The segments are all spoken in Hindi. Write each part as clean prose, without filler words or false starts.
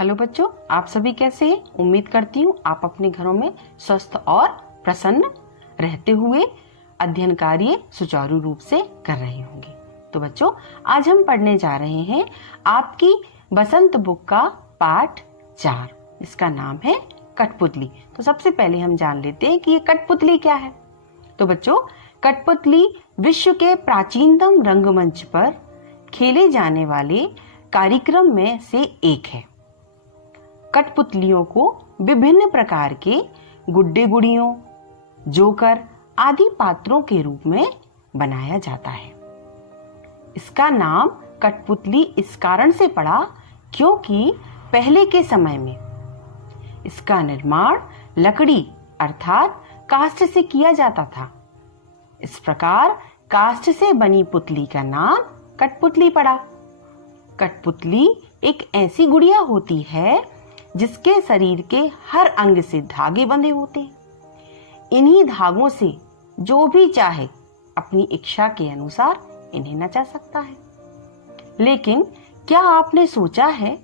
हेलो बच्चों, आप सभी कैसे हैं? उम्मीद करती हूँ आप अपने घरों में स्वस्थ और प्रसन्न रहते हुए अध्ययन कार्य सुचारू रूप से कर रहे होंगे। तो बच्चों, आज हम पढ़ने जा रहे हैं आपकी बसंत बुक का पाठ 4। इसका नाम है कठपुतली। तो सबसे पहले हम जान लेते हैं कि ये कठपुतली क्या है। तो बच्चों, कठपुतली विश्व के प्राचीनतम रंगमंच पर खेले जाने वाले कार्यक्रम में से एक है। कठपुतलियों को विभिन्न प्रकार के गुड्डे गुड़ियों, जोकर आदि पात्रों के रूप में बनाया जाता है। इसका नाम कठपुतली इस कारण से पड़ा क्योंकि पहले के समय में इसका निर्माण लकड़ी अर्थात काष्ठ से किया जाता था। इस प्रकार काष्ठ से बनी पुतली का नाम कठपुतली पड़ा। कठपुतली एक ऐसी गुड़िया होती है जिसके शरीर के हर अंग से धागे बंधे होते हैं। इन्हीं धागों से जो भी चाहे अपनी इच्छा के अनुसार इन्हें नचा सकता है। लेकिन क्या आपने सोचा है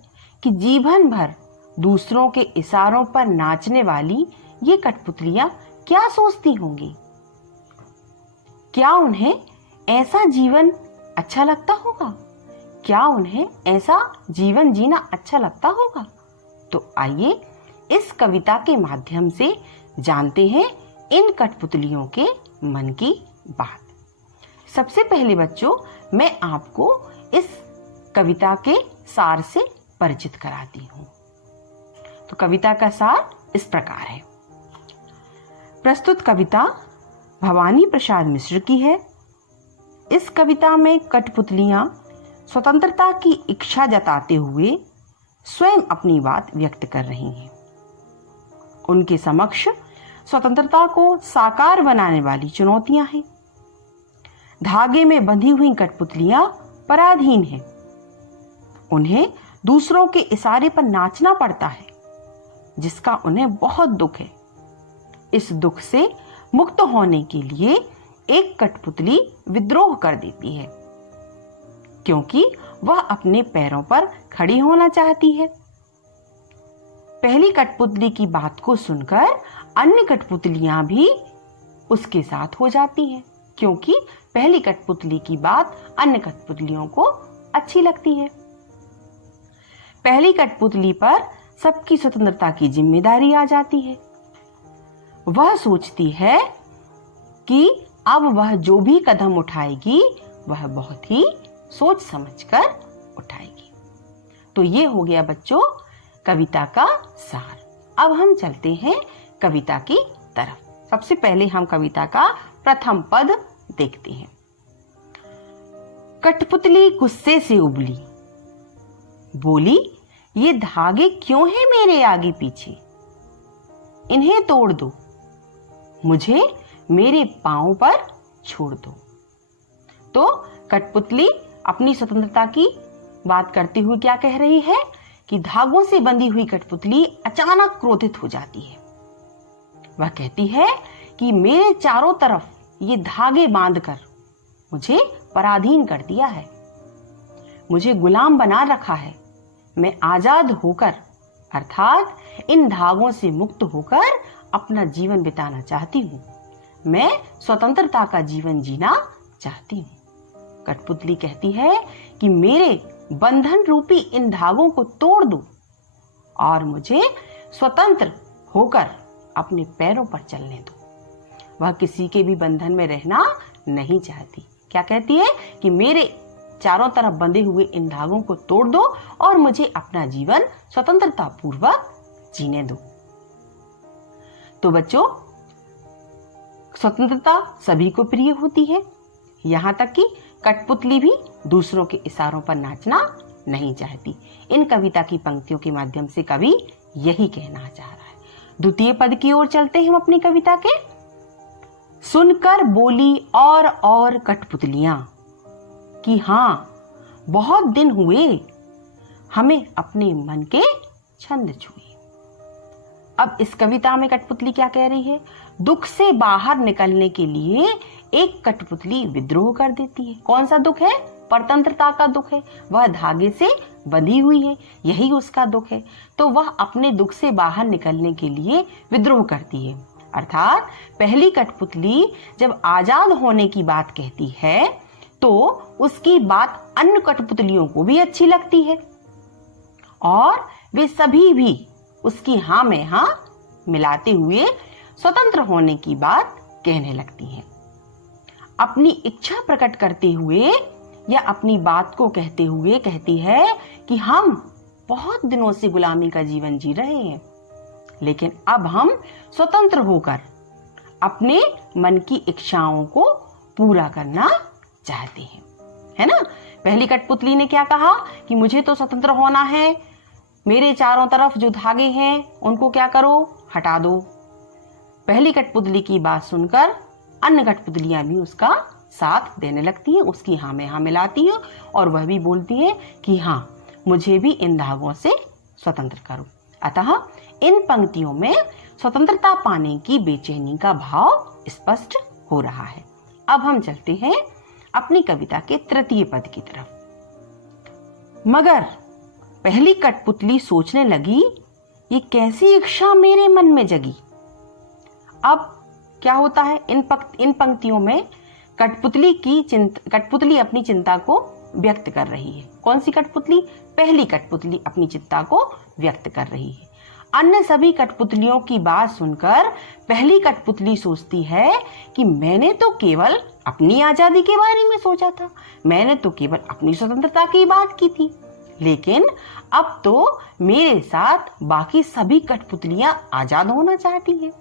कि जीवन भर दूसरों के इशारों पर नाचने वाली ये कठपुतलियां क्या सोचती होंगी? क्या उन्हें ऐसा जीवन अच्छा लगता होगा? क्या उन्हें ऐसा जीवन जीना अच्छा लगता होगा? तो आइए इस कविता के माध्यम से जानते हैं इन कठपुतलियों के मन की बात। सबसे पहले बच्चों, मैं आपको इस कविता के सार से परिचित कराती हूँ। तो कविता का सार इस प्रकार है। प्रस्तुत कविता भवानी प्रसाद मिश्र की है। इस कविता में कठपुतलियां स्वतंत्रता की इच्छा जताते हुए स्वयं अपनी बात व्यक्त कर रही हैं। उनके समक्ष स्वतंत्रता को साकार बनाने वाली चुनौतियां हैं। धागे में बंधी हुई कठपुतलियां पराधीन हैं। उन्हें दूसरों के इशारे पर नाचना पड़ता है, जिसका उन्हें बहुत दुख है। इस दुख से मुक्त होने के लिए एक कठपुतली विद्रोह कर देती है, क्योंकि वह अपने पैरों पर खड़ी होना चाहती है। पहली कठपुतली की बात को सुनकर अन्य कठपुतलियां भी उसके साथ हो जाती हैं, क्योंकि पहली कठपुतली की बात अन्य कठपुतलियों को अच्छी लगती है। पहली कठपुतली पर सबकी स्वतंत्रता की जिम्मेदारी आ जाती है। वह सोचती है कि अब वह जो भी कदम उठाएगी वह बहुत ही सोच समझकर उठाएगी। तो ये हो गया बच्चों कविता का सार। अब हम चलते हैं कविता की तरफ। सबसे पहले हम कविता का प्रथम पद देखते हैं। कठपुतली गुस्से से उबली, बोली, ये धागे क्यों हैं मेरे आगे पीछे? इन्हें तोड़ दो, मुझे मेरे पांव पर छोड़ दो। तो कठपुतली अपनी स्वतंत्रता की बात करते हुए क्या कह रही है कि धागों से बंधी हुई कठपुतली अचानक क्रोधित हो जाती है। वह कहती है कि मेरे चारों तरफ ये धागे बांधकर मुझे पराधीन कर दिया है, मुझे गुलाम बना रखा है। मैं आजाद होकर अर्थात इन धागों से मुक्त होकर अपना जीवन बिताना चाहती हूँ। मैं स्वतंत्रता का जीवन जीना चाहती हूँ। कठपुतली कहती है कि मेरे बंधन रूपी इन धागों को तोड़ दो और मुझे स्वतंत्र होकर अपने पैरों पर चलने दो। वह किसी के भी बंधन में रहना नहीं चाहती। क्या कहती है कि मेरे चारों तरफ बंधे हुए इन धागों को तोड़ दो और मुझे अपना जीवन स्वतंत्रता पूर्वक जीने दो। तो बच्चों, स्वतंत्रता सभी को प्रिय होती है, यहाँ तक कि कठपुतली भी दूसरों के इशारों पर नाचना नहीं चाहती। इन कविता की पंक्तियों के माध्यम से कवि यही कहना चाह रहा है। द्वितीय पद की ओर चलते हैं हम अपनी कविता के। सुनकर बोली और कठपुतलियां कि हाँ, बहुत दिन हुए हमें अपने मन के छंद छुए। अब इस कविता में कठपुतली क्या कह रही है? दुख से बाहर निकलने के लिए एक कठपुतली विद्रोह कर देती है। कौन सा दुख है? परतंत्रता का दुख है। वह धागे से बंधी हुई है, यही उसका दुख है। तो वह अपने दुख से बाहर निकलने के लिए विद्रोह करती है। अर्थात पहली कठपुतली जब आजाद होने की बात कहती है तो उसकी बात अन्य कठपुतलियों को भी अच्छी लगती है और वे सभी भी उसकी हाँ में हाँ मिलाते हुए स्वतंत्र होने की बात कहने लगती हैं। अपनी इच्छा प्रकट करते हुए या अपनी बात को कहते हुए कहती है कि हम बहुत दिनों से गुलामी का जीवन जी रहे हैं, लेकिन अब हम स्वतंत्र होकर अपने मन की इच्छाओं को पूरा करना चाहते हैं, है ना। पहली कठपुतली ने क्या कहा कि मुझे तो स्वतंत्र होना है, मेरे चारों तरफ जो धागे हैं उनको क्या करो, हटा दो। पहली कठपुतली की बात सुनकर अन्य कठपुतलियां भी उसका साथ देने लगती हैं, उसकी हाँ में हाँ मिलाती हैं और वह भी बोलती है कि हाँ मुझे भी इन धागों से स्वतंत्र करो। अतः इन पंक्तियों में स्वतंत्रता पाने की बेचैनी का भाव स्पष्ट हो रहा है। अब हम चलते हैं अपनी कविता के तृतीय पद की तरफ। मगर पहली कठपुतली सोचने लगी, ये कैसी इच्छा मेरे मन में जगी। अब क्या होता है, इन पंक्तियों में कठपुतली अपनी चिंता को व्यक्त कर रही है। कौन सी कठपुतली? पहली कठपुतली अपनी चिंता को व्यक्त कर रही है। अन्य सभी कठपुतलियों की बात सुनकर पहली कठपुतली सोचती है कि मैंने तो केवल अपनी आजादी के बारे में सोचा था, मैंने तो केवल अपनी स्वतंत्रता की बात की थी, लेकिन अब तो मेरे साथ बाकी सभी कठपुतलियां आजाद होना चाहती हैं।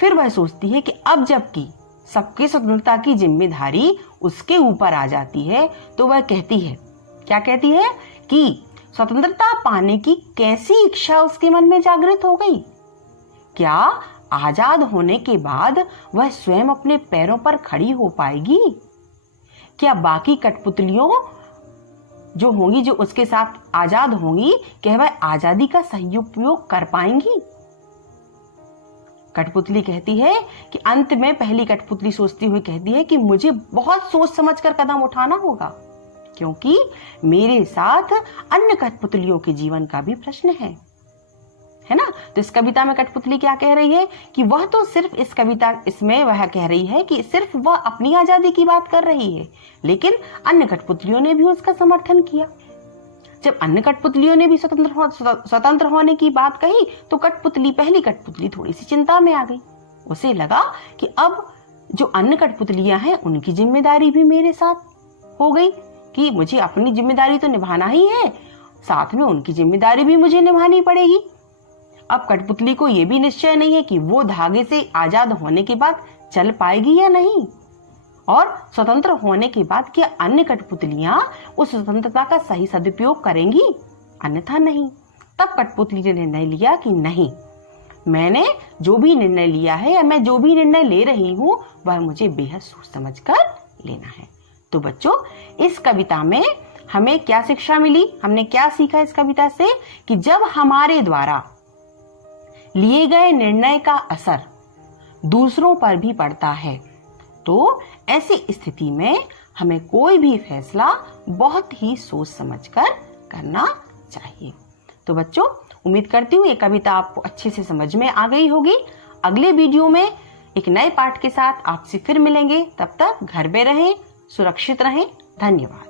फिर वह सोचती है कि अब जबकि सबकी स्वतंत्रता की जिम्मेदारी उसके ऊपर आ जाती है तो वह कहती है, क्या कहती है कि स्वतंत्रता पाने की कैसी इच्छा उसके मन में जागृत हो गई। क्या आजाद होने के बाद वह स्वयं अपने पैरों पर खड़ी हो पाएगी? क्या बाकी कठपुतलियों जो होंगी, जो उसके साथ आजाद होंगी, क्या वह आजादी का सही उपयोग कर पाएंगी? कठपुतली कहती है कि अंत में पहली कठपुतली सोचती हुई कहती है कि मुझे बहुत सोच समझकर कदम उठाना होगा, क्योंकि मेरे साथ अन्य कठपुतलियों के जीवन का भी प्रश्न है ना। तो इस कविता में कठपुतली क्या कह रही है कि वह तो सिर्फ इसमें वह कह रही है कि सिर्फ वह अपनी आजादी की बात कर रही है, लेकिन अन्य कठपुतलियों ने भी उसका समर्थन किया। जब अन्य कठपुतलियों ने भी स्वतंत्र होने की बात कही तो पहली कठपुतली थोड़ी सी चिंता में आ गई। उसे लगा कि अब जो अन्य कठपुतलियां हैं उनकी जिम्मेदारी भी मेरे साथ हो गई, कि मुझे अपनी जिम्मेदारी तो निभाना ही है, साथ में उनकी जिम्मेदारी भी मुझे निभानी पड़ेगी। अब कठपुतली को यह भी निश्चय नहीं है कि वो धागे से आजाद होने के बाद चल पाएगी या नहीं, और स्वतंत्र होने के बाद क्या अन्य कठपुतलियां उस स्वतंत्रता का सही सदुपयोग करेंगी, अन्यथा नहीं। तब कठपुतली ने निर्णय लिया कि नहीं, मैंने जो भी निर्णय लिया है या मैं जो भी निर्णय ले रही हूँ वह मुझे बेहद सोच समझ कर लेना है। तो बच्चों, इस कविता में हमें क्या शिक्षा मिली, हमने क्या सीखा इस कविता से कि जब हमारे द्वारा लिए गए निर्णय का असर दूसरों पर भी पड़ता है तो ऐसी स्थिति में हमें कोई भी फैसला बहुत ही सोच समझकर करना चाहिए। तो बच्चों, उम्मीद करती हूँ ये कविता आपको अच्छे से समझ में आ गई होगी। अगले वीडियो में एक नए पाठ के साथ आपसे फिर मिलेंगे। तब तक घर में रहें, सुरक्षित रहें। धन्यवाद।